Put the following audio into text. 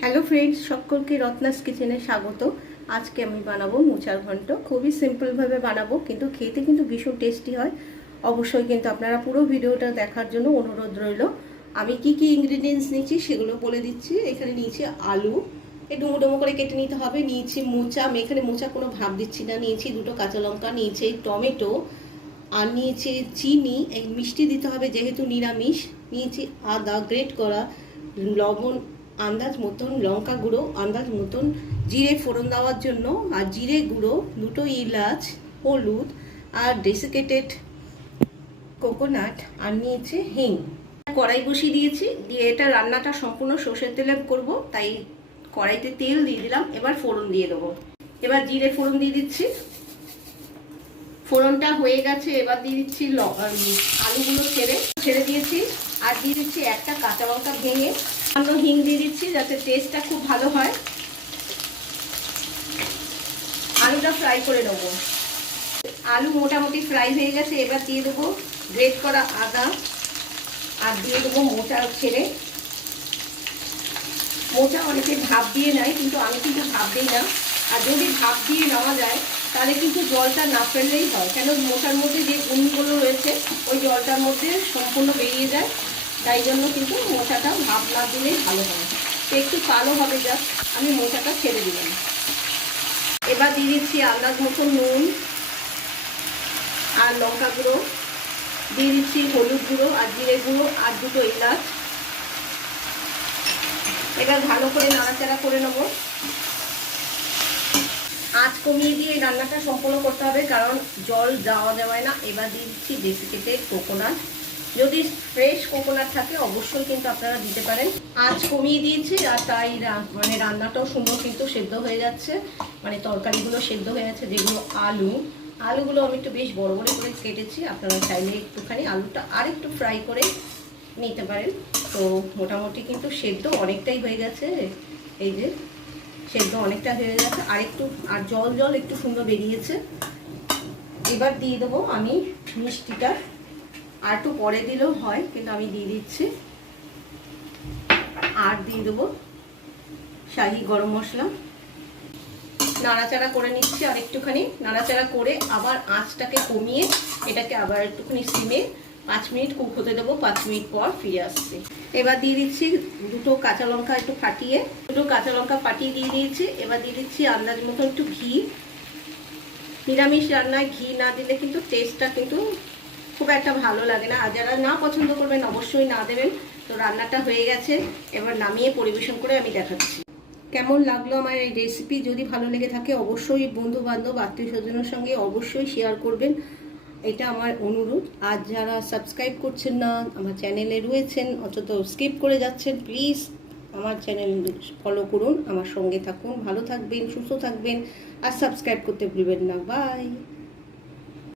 Hello friends সকলকে রত্নাস কিচেনে স্বাগত। আজকে আমি বানাবো মোচার ঘন্ট। খুবই সিম্পলভাবে বানাবো, কিন্তু খেতে কিন্তু ভীষণ টেস্টি হয়। অবশ্যই কিন্তু আপনারা পুরো ভিডিওটা দেখার জন্য অনুরোধ রইল। আমি কি কি ইনগ্রিডিয়েন্টস নিয়েছি সেগুলো বলে দিচ্ছি। এখানে নিয়েছি আলু। একটু ডুমো ডুমো করে কেটে নিতে হবে। নিয়েছি মোচা। আমি এখানে মোচা কোনো ভাব দিচ্ছি না। নিয়েছি দুটো কাঁচা লঙ্কা, নিয়েছি টমেটো, আর নিয়েছি চিনি। এই মিষ্টি দিতে হবে যেহেতু নিরামিষ। নিয়েছি আদা গ্রেট করা, লবণ আন্দাজ মতন লঙ্কা গুঁড়ো, আন্দাজ মতন জিরে ফোড়ন দেওয়ার জন্য, আর জিরে গুঁড়ো, দুটো ইলাচ, হলুদ, আর ডেসিকেটেড কোকোনাট আর নিয়েছে হিং। কড়াই বসিয়ে দিয়েছি, দিয়ে এটা রান্নাটা সম্পূর্ণ সর্ষের তেলে করব, তাই কড়াইতে তেল দিয়ে দিলাম, এবার ফোড়ন দিয়ে দেবো। এবার জিরে ফোড়ন দিয়ে দিচ্ছি। ফোড়নটা হয়ে গেছে, এবার দিয়ে দিচ্ছি আলুগুলো ছেড়ে ছেড়ে দিয়েছি, আর দিয়ে দিচ্ছি একটা কাঁচা লঙ্কা ভেঙে সামান্য হিং দিয়ে দিচ্ছি যাতে টেস্টটা খুব ভালো হয়। আলুটা ফ্রাই করে নেব। আলু মোটামুটি ফ্রাই হয়ে গেছে, এবার দিয়ে দেবো গ্রেট করা আদা আর দিয়ে দেবো মোটা ছেড়ে। মোটা অনেকে ভাপ দিয়ে নেয়, কিন্তু আমি কিন্তু ভাপ দিই না। আর যদি ভাপ দিয়ে নেওয়া যায়, তাহলে কিন্তু জলটা না ফেললেই হয়। কেন? মোটার মধ্যে যে গুণগুলো রয়েছে, ওই জলটার মধ্যে সম্পূর্ণ বেরিয়ে যায়। তাই জন্য কিন্তু মোটাটা ভাপ না দিলেই ভালো হয়। তো একটু কালো হবে জাস্ট আমি মোটাটা ছেড়ে দিলাম। এবার দিয়ে দিচ্ছি আন্দাজ মতো নুন আর লঙ্কা গুঁড়ো। দিয়ে দিচ্ছি হলুদ গুঁড়ো আর জিরে গুঁড়ো আর দুটো এলাচ। এবার ভালো করে নাড়াচাড়া করে নেব। আঁচ কমিয়ে দিয়ে রান্নাটা সম্পূর্ণ করতে হবে, কারণ জল দেওয়া যাবে না। এবার দিয়ে দিচ্ছি ডেসিকেটে কোকোনাট যদি ফ্রেশ কোকোনাট থাকে, অবশ্যই কিন্তু আপনারা দিতে পারেন। আজ কমিয়ে দিয়েছি, আর তাই মানে রান্নাটাও সুন্দর কিন্তু সেদ্ধ হয়ে যাচ্ছে। মানে তরকারিগুলো সেদ্ধ হয়ে যাচ্ছে যেগুলো আলু। আলুগুলো আমি একটু বেশ বড় বড় করে কেটেছি, আপনারা চাইলে একটুখানি আলুটা আর একটু ফ্রাই করে নিতে পারেন। তো মোটামুটি কিন্তু সেদ্ধ অনেকটাই হয়ে গেছে। এই যে, সেদ্ধ অনেকটা হয়ে গেছে। আর একটু, আর জল জল একটু সুন্দর বেরিয়েছে। এবার দিয়ে দেবো আমি মিষ্টিটা। আর একটু পরে দিলেও হয়, কিন্তু আমি দিয়ে দিচ্ছি। আর দিয়ে দেবো শাহি গরম মশলা। নাড়াচাড়া করে নিচ্ছি আর একটুখানি। নাড়াচাড়া করে আবার আঁচটাকে কমিয়ে এটাকে আবার একটুখানি সিমে পাঁচ মিনিট কুক হতে দেবো, পাঁচ মিনিট পর ফিরে আসছি। এবার দিয়ে দিচ্ছি দুটো কাঁচা লঙ্কা একটু ফাটিয়ে, দুটো কাঁচা লঙ্কা ফাটিয়ে দিয়ে দিয়েছি। এবার দিয়ে দিচ্ছি আন্দাজ মতো একটু ঘি। নিরামিষ রান্নায় ঘি না দিলে কিন্তু টেস্টটা কিন্তু খুব একটা ভালো লাগে না। আর যারা না পছন্দ করবেন, অবশ্যই না দেবেন। তো রান্নাটা হয়ে গেছে। এবার নামিয়ে পরিবেশন করে আমি দেখাচ্ছি। কেমন লাগল আমার এই রেসিপি যদি ভালো লেগে থাকে, অবশ্যই বন্ধু বান্ধব আত্মীয় স্বজনের সঙ্গে অবশ্যই শেয়ার করবেন। এটা আমার অনুরোধ। আর যারা সাবস্ক্রাইব করছেন না, আমার চ্যানেলে রয়েছেন অথচ স্কিপ করে যাচ্ছেন প্লিজ আমার চ্যানেল ফলো করুন। আমার সঙ্গে থাকুন। ভালো থাকবেন, সুস্থ থাকবেন। আর সাবস্ক্রাইব করতে ভুলবেন না। বাই